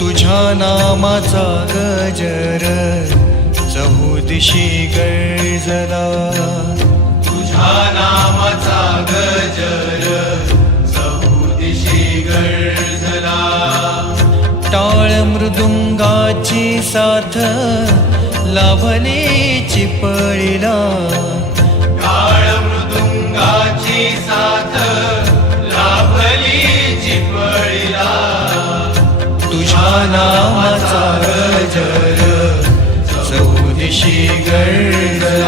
तुझ्या नामाचा गजर. चहुदिशी गरजला तुझ्या नामाचा गजर. चहुदिशी टाळ मृदुंगाची साथ लाभली चिपळीला. तुझ्या नामाचा गजर चौदिशी गळला